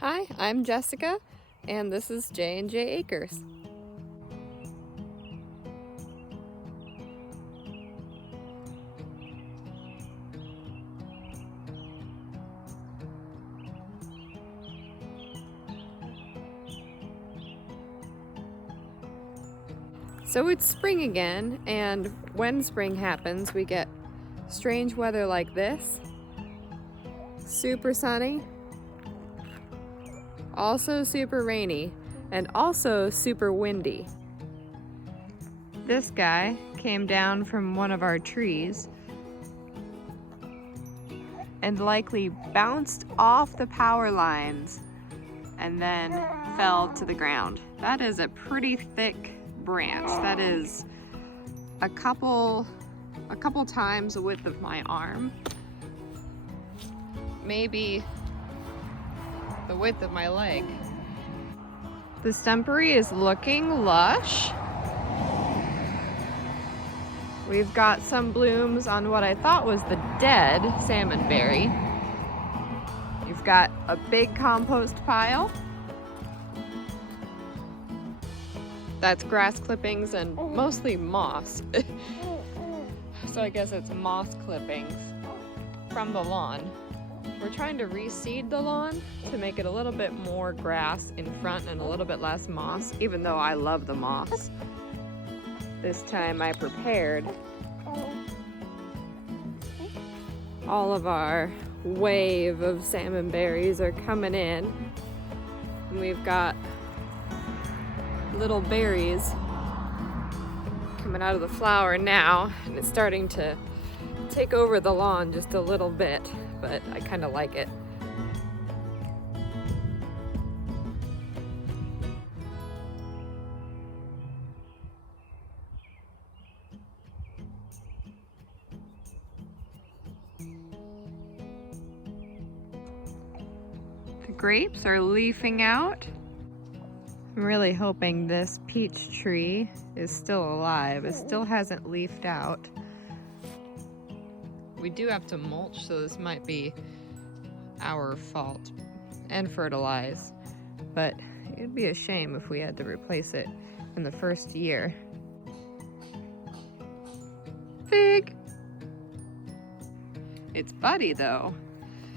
Hi, I'm Jessica, and this is J&J Acres. So it's spring again, and when spring happens, we get strange weather like this. Super sunny, also super rainy, and also super windy. This guy came down from one of our trees and likely bounced off the power lines and then fell to the ground. That is a pretty thick branch. That is a couple times the width of my arm. Maybe the width of my leg. The stumpery is looking lush. We've got some blooms on what I thought was the dead salmonberry. You've got a big compost pile. That's grass clippings and mostly moss. So I guess it's moss clippings from the lawn. We're trying to reseed the lawn to make it a little bit more grass in front and a little bit less moss, even though I love the moss. This time I prepared all of our wave of salmon berries are coming in, and we've got little berries coming out of the flower now, and it's starting to take over the lawn just a little bit, but I kind of like it. The grapes are leafing out. I'm really hoping this peach tree is still alive. It still hasn't leafed out. We do have to mulch, so this might be our fault, and fertilize, but it'd be a shame if we had to replace it in the first year. Fig! Its buddy, though,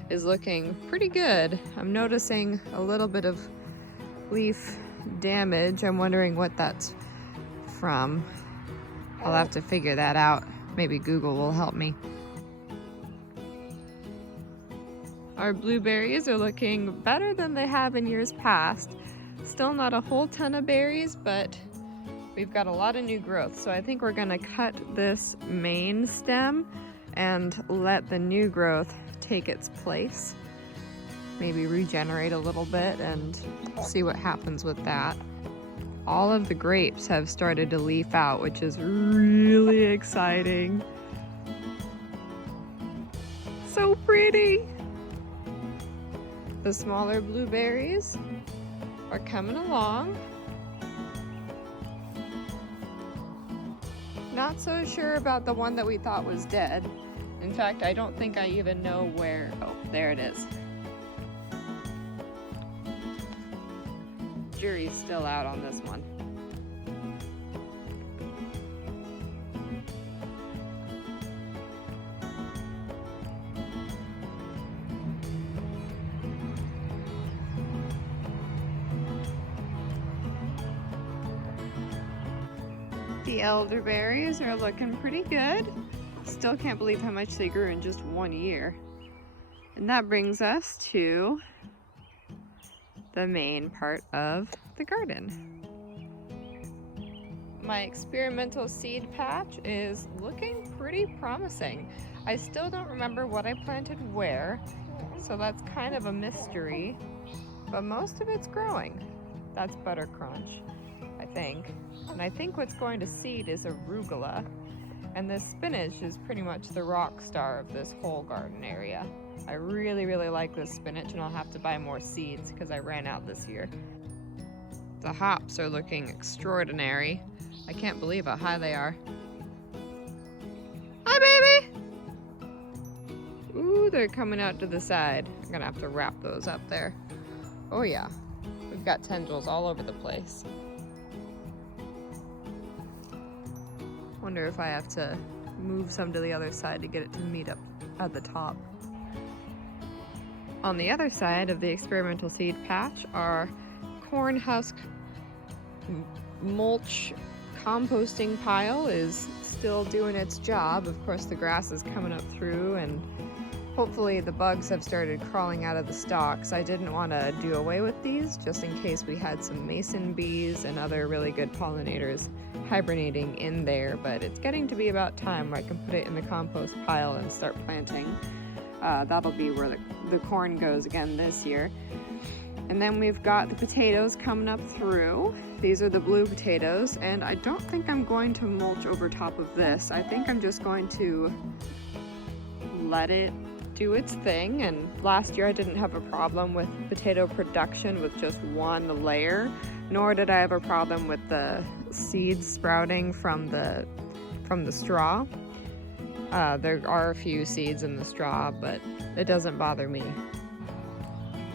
is looking pretty good. I'm noticing a little bit of leaf damage. I'm wondering what that's from. I'll have to figure that out. Maybe Google will help me. Our blueberries are looking better than they have in years past. Still not a whole ton of berries, but we've got a lot of new growth. So I think we're gonna cut this main stem and let the new growth take its place. Maybe regenerate a little bit and see what happens with that. All of the grapes have started to leaf out, which is really exciting. So pretty. The smaller blueberries are coming along. Not so sure about the one that we thought was dead. In fact, I don't think I even know where. Oh, there it is. Jury's still out on this one. The elderberries are looking pretty good. Still can't believe how much they grew in just 1 year. And that brings us to the main part of the garden. My experimental seed patch is looking pretty promising. I still don't remember what I planted where, so that's kind of a mystery, but most of it's growing. That's butter crunch, I think. And I think what's going to seed is arugula. And this spinach is pretty much the rock star of this whole garden area. I really, really like this spinach, and I'll have to buy more seeds because I ran out this year. The hops are looking extraordinary. I can't believe how high they are. Hi, baby! Ooh, they're coming out to the side. I'm gonna have to wrap those up there. Oh yeah, we've got tendrils all over the place. Wonder if I have to move some to the other side to get it to meet up at the top. On the other side of the experimental seed patch, our corn husk mulch composting pile is still doing its job. Of course, the grass is coming up through, and hopefully the bugs have started crawling out of the stalks. I didn't want to do away with these just in case we had some mason bees and other really good pollinators hibernating in there, but it's getting to be about time where I can put it in the compost pile and start planting. That'll be where the corn goes again this year. And then we've got the potatoes coming up through. These are the blue potatoes, and I don't think I'm going to mulch over top of this. I think I'm just going to let it do its thing. And last year I didn't have a problem with potato production with just one layer, nor did I have a problem with the seeds sprouting from the straw. There are a few seeds in the straw, but it doesn't bother me.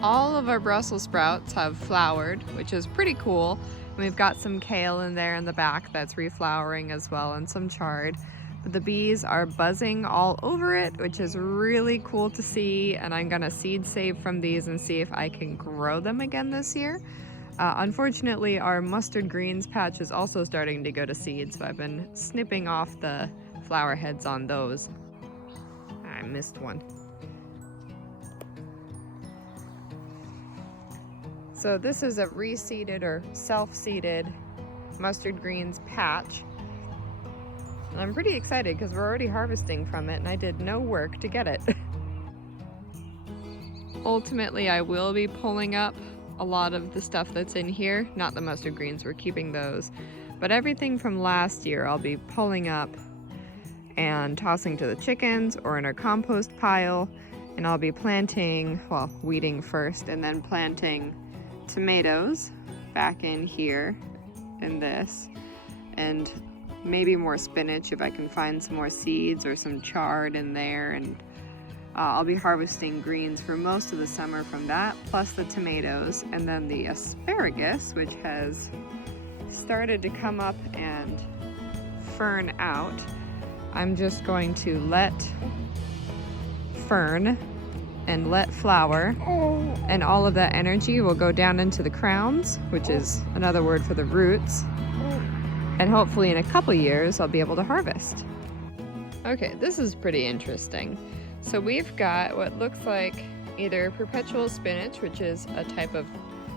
All of our Brussels sprouts have flowered, which is pretty cool. And we've got some kale in there in the back that's reflowering as well, and some chard. But the bees are buzzing all over it, which is really cool to see. And I'm gonna seed save from these and see if I can grow them again this year. Unfortunately, our mustard greens patch is also starting to go to seed, so I've been snipping off the flower heads on those. I missed one. So this is a reseeded or self-seeded mustard greens patch. And I'm pretty excited because we're already harvesting from it and I did no work to get it. Ultimately, I will be pulling up a lot of the stuff that's in here. Not the mustard greens, we're keeping those. But everything from last year I'll be pulling up and tossing to the chickens or in our compost pile. And I'll be planting, well, weeding first and then planting tomatoes back in here in this, and maybe more spinach if I can find some more seeds or some chard in there. And I'll be harvesting greens for most of the summer from that, plus the tomatoes, and then the asparagus, which has started to come up and fern out. I'm just going to let fern and let flower, and all of that energy will go down into the crowns, which is another word for the roots, and hopefully in a couple years I'll be able to harvest. Okay, this is pretty interesting. So we've got what looks like either perpetual spinach, which is a type of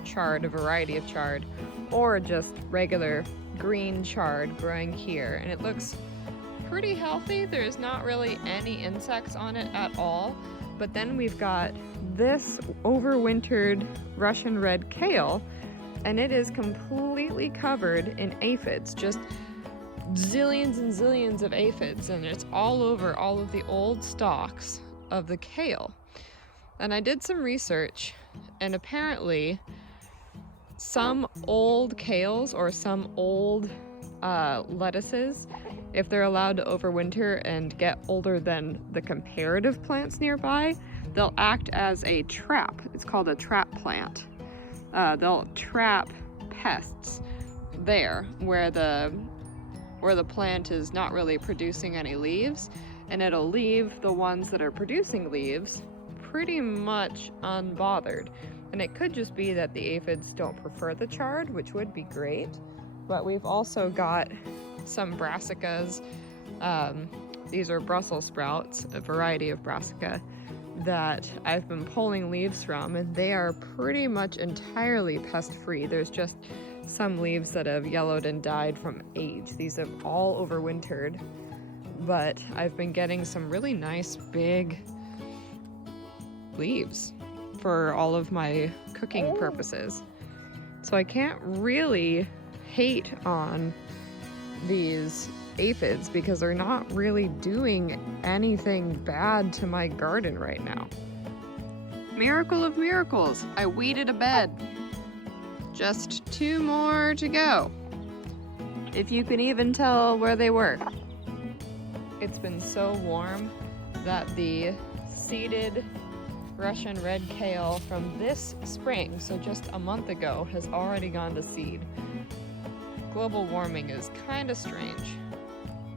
chard, a variety of chard, or just regular green chard growing here, and it looks pretty healthy. There's not really any insects on it at all. But then we've got this overwintered Russian red kale, and it is completely covered in aphids, just zillions and zillions of aphids, and it's all over all of the old stalks of the kale. And I did some research, and apparently some old kales or some old lettuces, if they're allowed to overwinter and get older than the comparative plants nearby, they'll act as a trap. It's called a trap plant. They'll trap pests there where the plant is not really producing any leaves, and it'll leave the ones that are producing leaves pretty much unbothered. And it could just be that the aphids don't prefer the chard, which would be great. But we've also got some brassicas. These are Brussels sprouts, a variety of brassica that I've been pulling leaves from, and they are pretty much entirely pest-free. There's just some leaves that have yellowed and died from age. These have all overwintered, but I've been getting some really nice big leaves for all of my cooking purposes. So I can't really hate on these aphids because they're not really doing anything bad to my garden right now. Miracle of miracles, I weeded a bed. Just 2 more to go. If you can even tell where they were. It's been so warm that the seeded Russian red kale from this spring, so just a month ago, has already gone to seed. Global warming is kind of strange.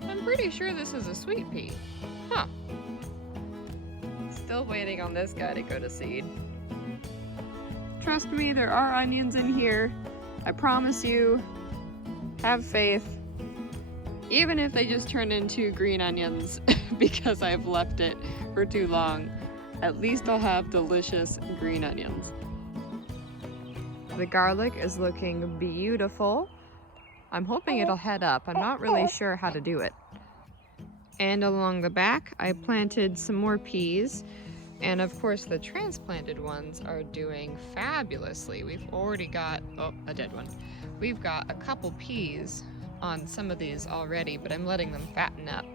I'm pretty sure this is a sweet pea. Huh. Still waiting on this guy to go to seed. Trust me, there are onions in here. I promise you. Have faith. Even if they just turn into green onions because I've left it for too long, at least I'll have delicious green onions. The garlic is looking beautiful. I'm hoping it'll head up. I'm not really sure how to do it. And along the back, I planted some more peas. And of course, the transplanted ones are doing fabulously. We've already got, oh, a dead one. We've got a couple peas on some of these already, but I'm letting them fatten up.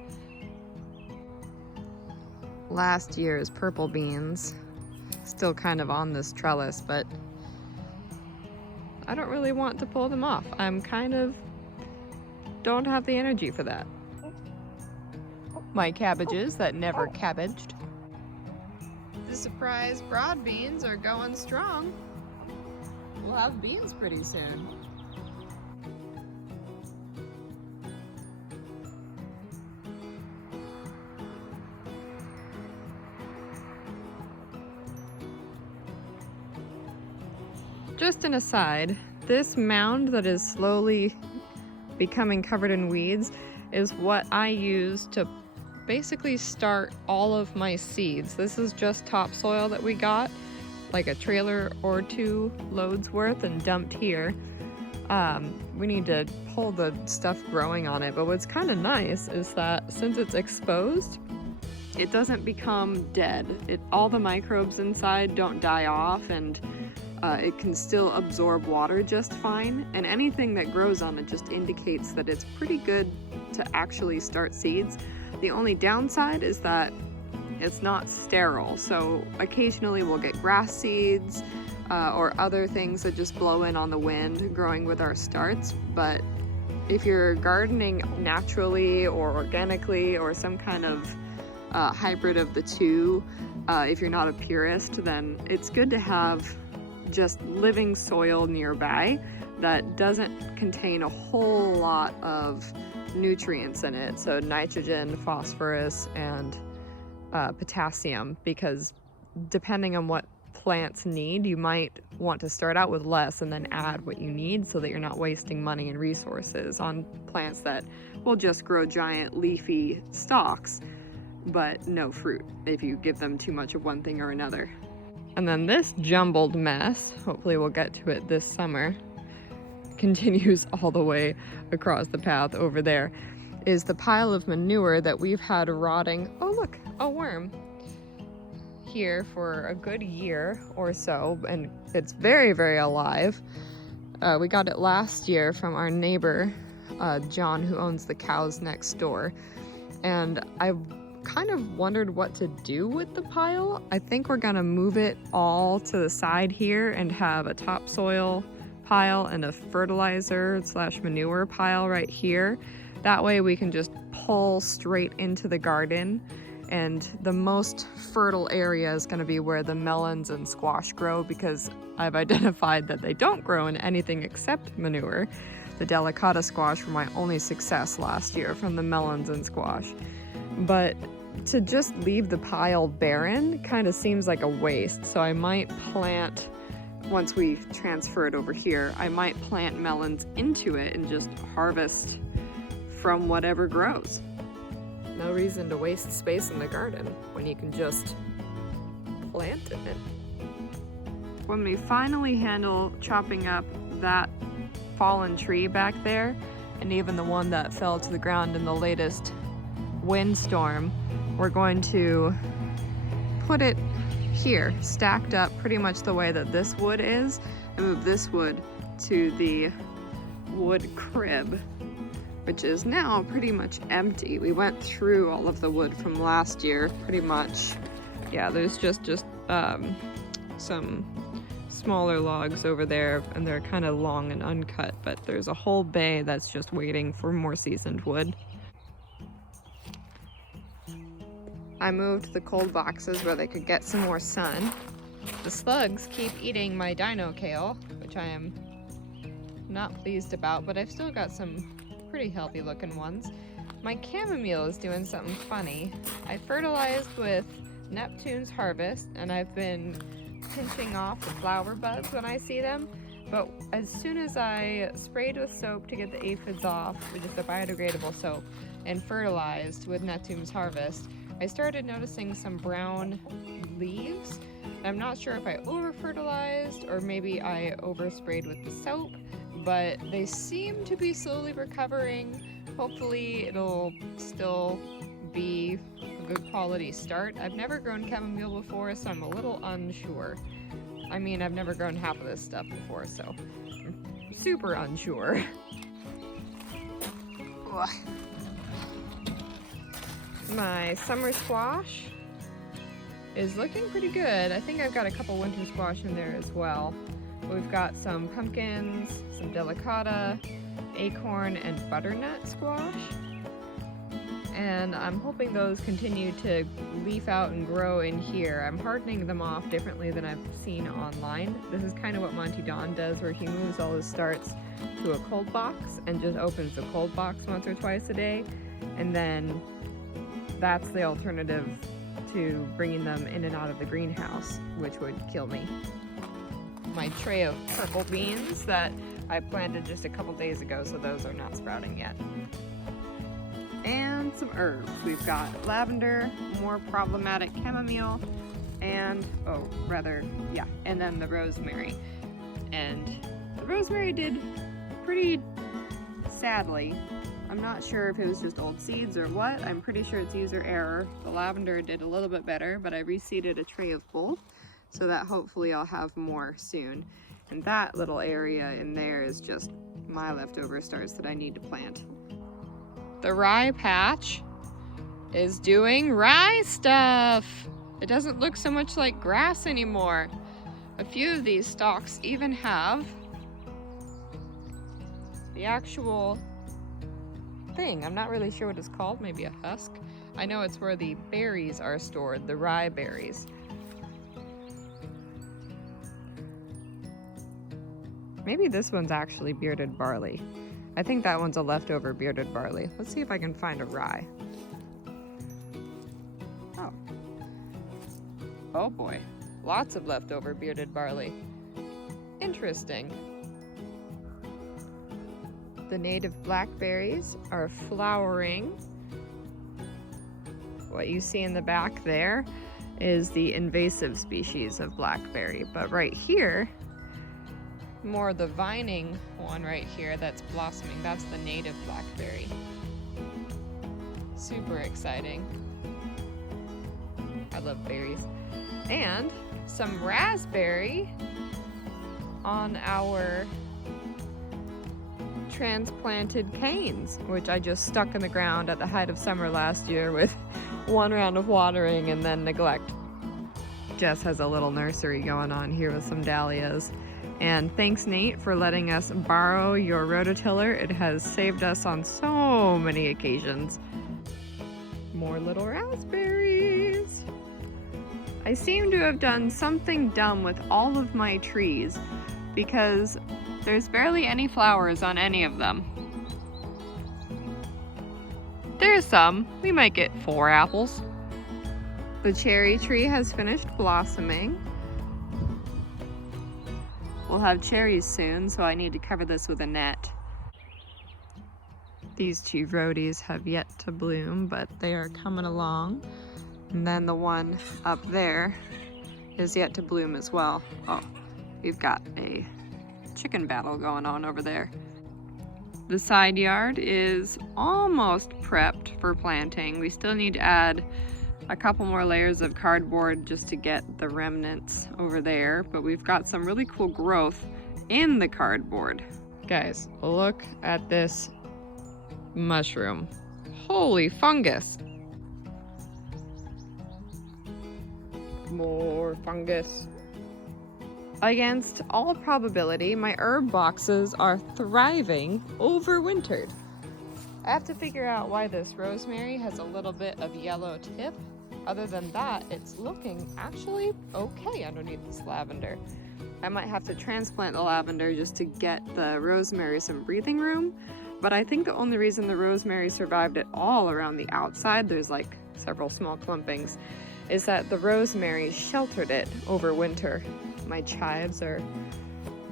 Last year's purple beans, still kind of on this trellis, but I don't really want to pull them off. I'm kind of don't have the energy for that. My cabbages that never cabbaged. The surprise broad beans are going strong. We'll have beans pretty soon. Just an aside, this mound that is slowly becoming covered in weeds is what I use to basically start all of my seeds. This is just topsoil that we got, like a trailer or two loads worth, and dumped here. We need to pull the stuff growing on it, but what's kind of nice is that since it's exposed, it doesn't become dead. All the microbes inside don't die off, and it can still absorb water just fine, and anything that grows on it just indicates that it's pretty good to actually start seeds. The only downside is that it's not sterile, so occasionally we'll get grass seeds or other things that just blow in on the wind growing with our starts. But if you're gardening naturally or organically or some kind of hybrid of the two, if you're not a purist, then it's good to have just living soil nearby that doesn't contain a whole lot of nutrients in it, so nitrogen, phosphorus, and potassium, because depending on what plants need, you might want to start out with less and then add what you need so that you're not wasting money and resources on plants that will just grow giant leafy stalks but no fruit if you give them too much of one thing or another. And then this jumbled mess, hopefully we'll get to it this summer, continues all the way across the path over there, is the pile of manure that we've had rotting, oh look, a worm, here for a good year or so, and it's very, very alive. We got it last year from our neighbor, John, who owns the cows next door, and I kind of wondered what to do with the pile. I think we're gonna move it all to the side here and have a topsoil pile and a fertilizer / manure pile right here. That way we can just pull straight into the garden, and the most fertile area is going to be where the melons and squash grow, because I've identified that they don't grow in anything except manure. The delicata squash were my only success last year from the melons and squash. But to just leave the pile barren kind of seems like a waste, so I might plant, once we transfer it over here, I might plant melons into it and just harvest from whatever grows. No reason to waste space in the garden when you can just plant it. When we finally handle chopping up that fallen tree back there, and even the one that fell to the ground in the latest windstorm, we're going to put it here, stacked up pretty much the way that this wood is, and move this wood to the wood crib, which is now pretty much empty. We went through all of the wood from last year, pretty much. Yeah, there's just some smaller logs over there, and they're kind of long and uncut, but there's a whole bay that's just waiting for more seasoned wood. I moved the cold boxes where they could get some more sun. The slugs keep eating my dino kale, which I am not pleased about, but I've still got some pretty healthy looking ones. My chamomile is doing something funny. I fertilized with Neptune's Harvest, and I've been pinching off the flower buds when I see them, but as soon as I sprayed with soap to get the aphids off, with just a biodegradable soap, and fertilized with Neptune's Harvest, I started noticing some brown leaves. I'm not sure if I over-fertilized or maybe I oversprayed with the soap, but they seem to be slowly recovering. Hopefully it'll still be a good quality start. I've never grown chamomile before, so I'm a little unsure. I mean, I've never grown half of this stuff before, so I'm super unsure. My summer squash is looking pretty good. I think I've got a couple winter squash in there as well. We've got some pumpkins, some delicata, acorn, and butternut squash. And I'm hoping those continue to leaf out and grow in here. I'm hardening them off differently than I've seen online. This is kind of what Monty Don does, where he moves all his starts to a cold box and just opens the cold box once or twice a day. And then that's the alternative to bringing them in and out of the greenhouse, which would kill me. My tray of purple beans that I planted just a couple days ago, so those are not sprouting yet. And some herbs. We've got lavender, more problematic chamomile, and and then the rosemary. And the rosemary did pretty sadly. I'm not sure if it was just old seeds or what. I'm pretty sure it's user error. The lavender did a little bit better, but I reseeded a tray of both, so that hopefully I'll have more soon. And that little area in there is just my leftover starts that I need to plant. The rye patch is doing rye stuff. It doesn't look so much like grass anymore. A few of these stalks even have the actual thing. I'm not really sure what it's called, maybe a husk. I know it's where the berries are stored, the rye berries. Maybe this one's actually bearded barley. I think that one's a leftover bearded barley. Let's see if I can find a rye. Oh boy, lots of leftover bearded barley. Interesting. The native blackberries are flowering. What you see in the back there is the invasive species of blackberry, but right here, more the vining one right here that's blossoming, that's the native blackberry. Super exciting. I love berries. And some raspberry on our transplanted canes, which I just stuck in the ground at the height of summer last year with one round of watering and then neglect. Jess has a little nursery going on here with some dahlias. And thanks, Nate, for letting us borrow your rototiller. It has saved us on so many occasions. More little raspberries. I seem to have done something dumb with all of my trees because there's barely any flowers on any of them. There's some. We might get 4 apples. The cherry tree has finished blossoming. We'll have cherries soon, so I need to cover this with a net. These 2 rhodies have yet to bloom, but they are coming along. And then the one up there is yet to bloom as well. Oh, we've got a chicken battle going on over there. The side yard is almost prepped for planting. We still need to add a couple more layers of cardboard just to get the remnants over there, but we've got some really cool growth in the cardboard. Guys, look at this mushroom. Holy fungus. More fungus. Against all probability, my herb boxes are thriving overwintered. I have to figure out why this rosemary has a little bit of yellow tip. other than that, it's looking actually okay underneath this lavender. I might have to transplant the lavender just to get the rosemary some breathing room, but I think the only reason the rosemary survived at all around the outside, there's like several small clumpings, is that the rosemary sheltered it over winter. My chives are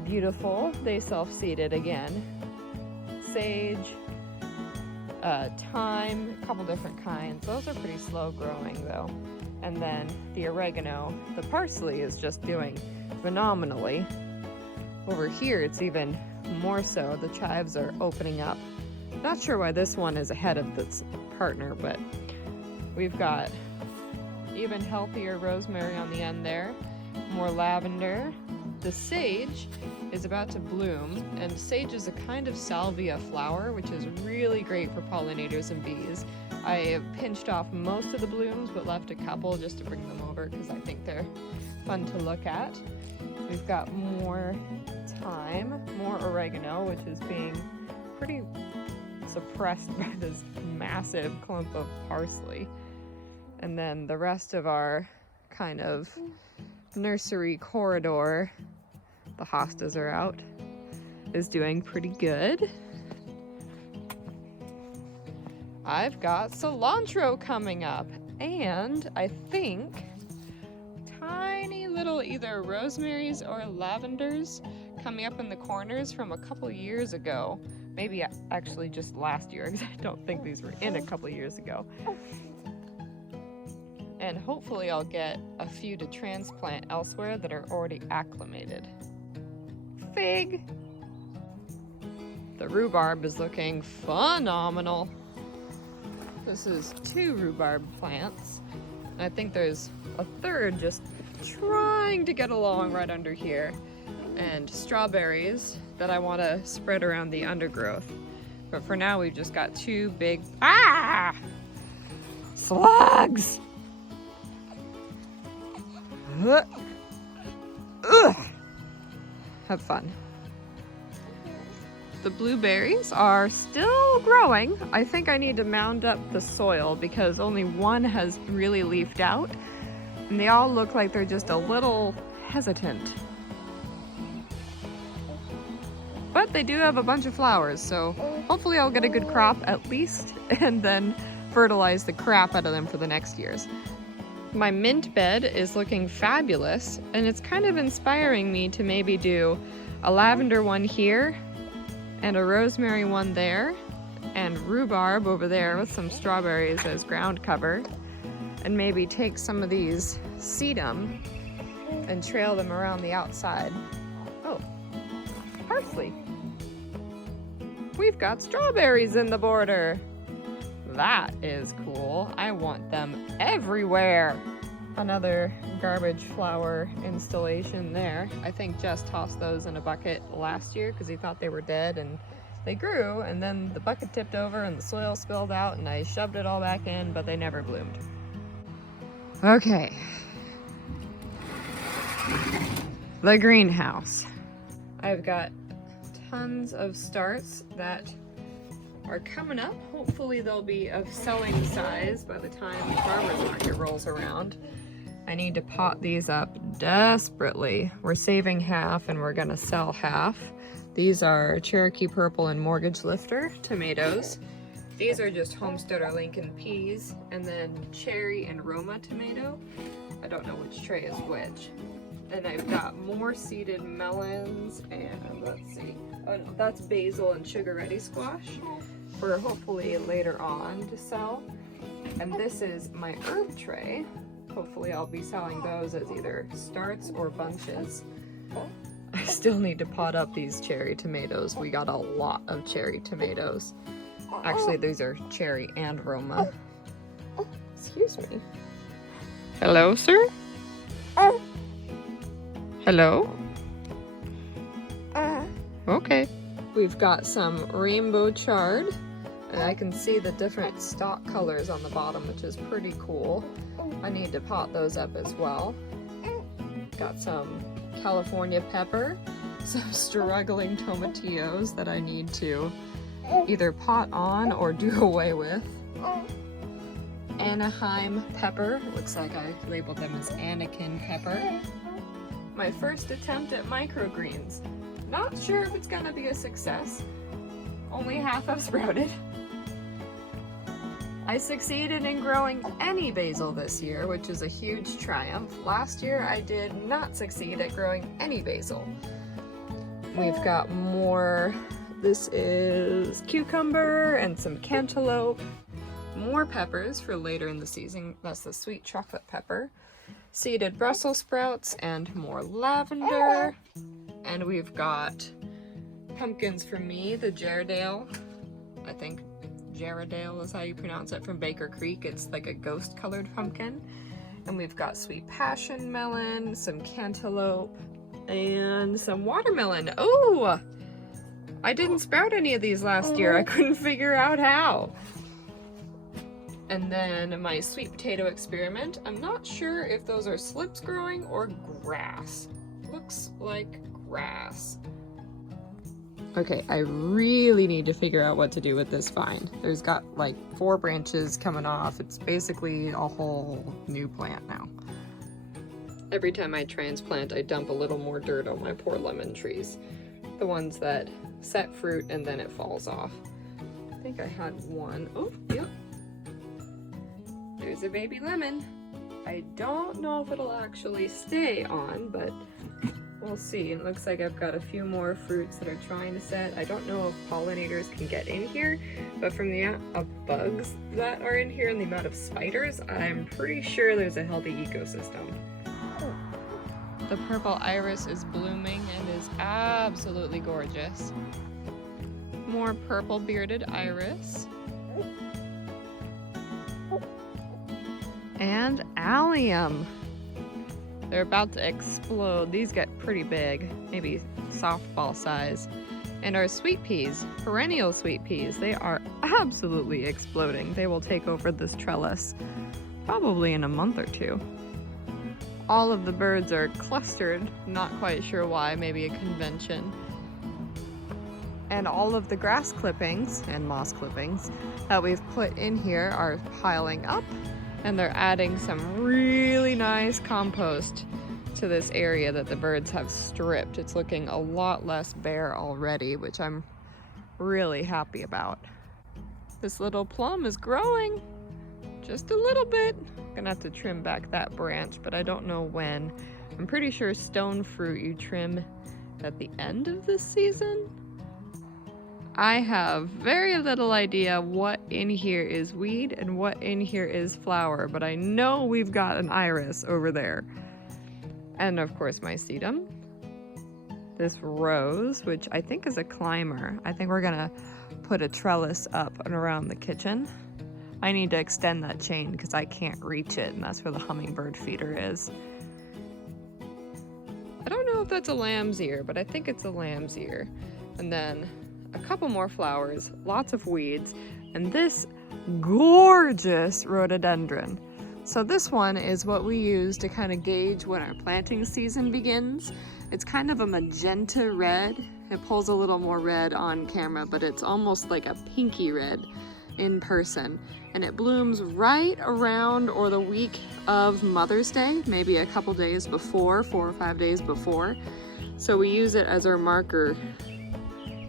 beautiful. They self-seeded again. Sage, thyme, a couple different kinds. Those are pretty slow growing though. And then the oregano, the parsley is just doing phenomenally. Over here it's even more so. The chives are opening up. Not sure why this one is ahead of its partner, but we've got even healthier rosemary on the end there, more lavender. The sage is about to bloom, and sage is a kind of salvia flower, which is really great for pollinators and bees. I have pinched off most of the blooms, but left a couple just to bring them over because I think they're fun to look at. We've got more thyme, more oregano, which is being pretty suppressed by this massive clump of parsley. And then the rest of our kind of nursery corridor, the hostas are out, is doing pretty good. I've got cilantro coming up, and I think tiny little either rosemaries or lavenders coming up in the corners from a couple years ago. Maybe actually just last year, because I don't think these were in a couple years ago. And hopefully I'll get a few to transplant elsewhere that are already acclimated. Fig! The rhubarb is looking phenomenal. This is 2 rhubarb plants. I think there's a third just trying to get along right under here. And strawberries that I want to spread around the undergrowth. But for now we've just got 2 big... Ah! Slugs! Ugh. Have fun. The blueberries are still growing. I think I need to mound up the soil because only one has really leafed out, and they all look like they're just a little hesitant. But they do have a bunch of flowers, so hopefully I'll get a good crop at least, and then fertilize the crap out of them for the next years. My mint bed is looking fabulous, and it's kind of inspiring me to maybe do a lavender one here and a rosemary one there and rhubarb over there with some strawberries as ground cover, and maybe take some of these, seed them, and trail them around the outside. Oh, parsley. We've got strawberries in the border. That is cool. I want them everywhere. Another garbage flower installation there. I think Jess tossed those in a bucket last year because he thought they were dead, and they grew, and then the bucket tipped over and the soil spilled out, and I shoved it all back in, but they never bloomed. Okay. The greenhouse. I've got tons of starts that are coming up. Hopefully they'll be of selling size by the time the farmer's market rolls around. I need to pot these up desperately. We're saving half and we're gonna sell half. These are Cherokee Purple and Mortgage Lifter tomatoes. These are just Homestead or Lincoln peas, and then Cherry and Roma tomato. I don't know which tray is which. And I've got more seeded melons, and let's see. Oh no, that's basil and sugar ready squash for hopefully later on to sell. And this is my herb tray. Hopefully I'll be selling those as either starts or bunches. I still need to pot up these cherry tomatoes. We got a lot of cherry tomatoes. Actually, these are cherry and Roma. Excuse me. Hello, sir? Hello? Okay. We've got some rainbow chard, and I can see the different stalk colors on the bottom, which is pretty cool. I need to pot those up as well. Got some California pepper, some struggling tomatillos that I need to either pot on or do away with. Anaheim pepper. It looks like I labeled them as Anakin pepper. My first attempt at microgreens. Not sure if it's gonna be a success. Only half have sprouted. I succeeded in growing any basil this year, which is a huge triumph. Last year I did not succeed at growing any basil. We've got more, this is cucumber and some cantaloupe. More peppers for later in the season, that's the sweet chocolate pepper. Seeded Brussels sprouts and more lavender. And we've got pumpkins for me, the Jarradale, I think Jarradale is how you pronounce it, from Baker Creek. It's like a ghost colored pumpkin. And we've got sweet passion melon, some cantaloupe, and some watermelon. Oh, I didn't sprout any of these last year. I couldn't figure out how. And then my sweet potato experiment. I'm not sure if those are slips growing or grass. Looks like grass. Okay, I really need to figure out what to do with this vine. There's got like 4 branches coming off. It's basically a whole new plant now. Every time I transplant, I dump a little more dirt on my poor lemon trees. The ones that set fruit and then it falls off. I think I had one. Oh, yep. There's a baby lemon. I don't know if it'll actually stay on, but we'll see. It looks like I've got a few more fruits that are trying to set. I don't know if pollinators can get in here, but from the amount of bugs that are in here and the amount of spiders, I'm pretty sure there's a healthy ecosystem. The purple iris is blooming and is absolutely gorgeous. More purple bearded iris. And allium. They're about to explode. These get pretty big, maybe softball size. And our sweet peas, perennial sweet peas, they are absolutely exploding. They will take over this trellis probably in a month or 2. All of the birds are clustered, not quite sure why, maybe a convention. And all of the grass clippings and moss clippings that we've put in here are piling up, and they're adding some really nice compost to this area that the birds have stripped. It's looking a lot less bare already, which I'm really happy about. This little plum is growing just a little bit. I'm gonna have to trim back that branch, but I don't know when. I'm pretty sure stone fruit you trim at the end of this season. I have very little idea what in here is weed and what in here is flower, but I know we've got an iris over there. And of course my sedum. This rose, which I think is a climber. I think we're gonna put a trellis up and around the kitchen. I need to extend that chain because I can't reach it, and that's where the hummingbird feeder is. I don't know if that's a lamb's ear, but I think it's a lamb's ear. And then a couple more flowers, lots of weeds, and this gorgeous rhododendron. So this one is what we use to kind of gauge when our planting season begins. It's kind of a magenta red. It pulls a little more red on camera, but it's almost like a pinky red in person. And it blooms right around or the week of Mother's Day, maybe a couple days before, 4 or 5 days before. So we use it as our marker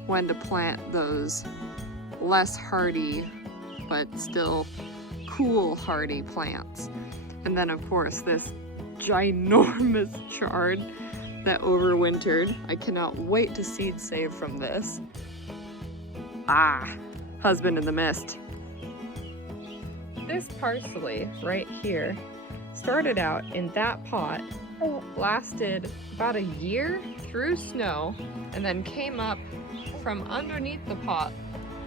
when to plant those less hardy but still cool hardy plants. And then of course this ginormous chard that overwintered. I cannot wait to seed save from this. Ah, husband in the mist. This parsley right here started out in that pot, lasted about a year through snow, and then came up from underneath the pot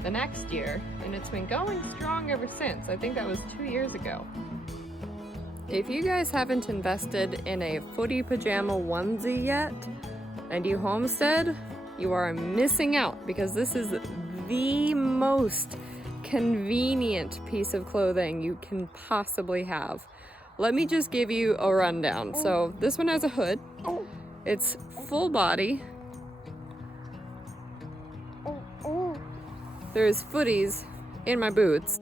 the next year, and it's been going strong ever since. I think that was 2 years ago. If you guys haven't invested in a footy pajama onesie yet, and you homestead, you are missing out, because this is the most convenient piece of clothing you can possibly have. Let me just give you a rundown. So this one has a hood. It's full body. There's footies in my boots.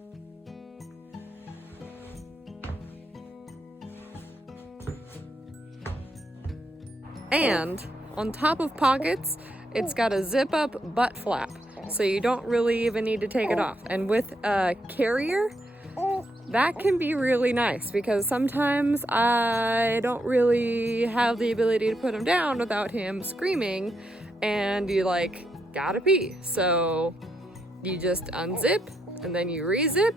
And on top of pockets, it's got a zip up butt flap, so you don't really even need to take it off. And with a carrier, that can be really nice because sometimes I don't really have the ability to put him down without him screaming and you like gotta pee. So you just unzip and then you rezip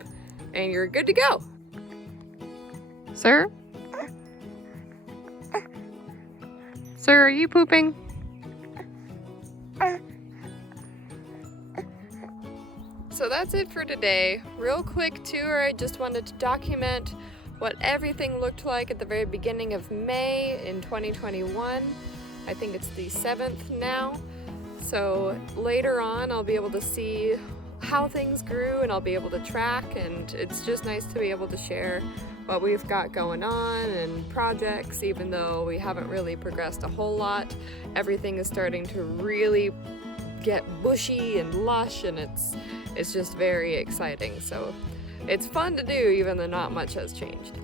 and you're good to go. Sir? Sir, are you pooping? So that's it for today. Real quick tour. I just wanted to document what everything looked like at the very beginning of May in 2021. I think it's the 7th now. So later on I'll be able to see how things grew and I'll be able to track, and it's just nice to be able to share what we've got going on and projects. Even though we haven't really progressed a whole lot, everything is starting to really get bushy and lush, and it's just very exciting. So it's fun to do even though not much has changed.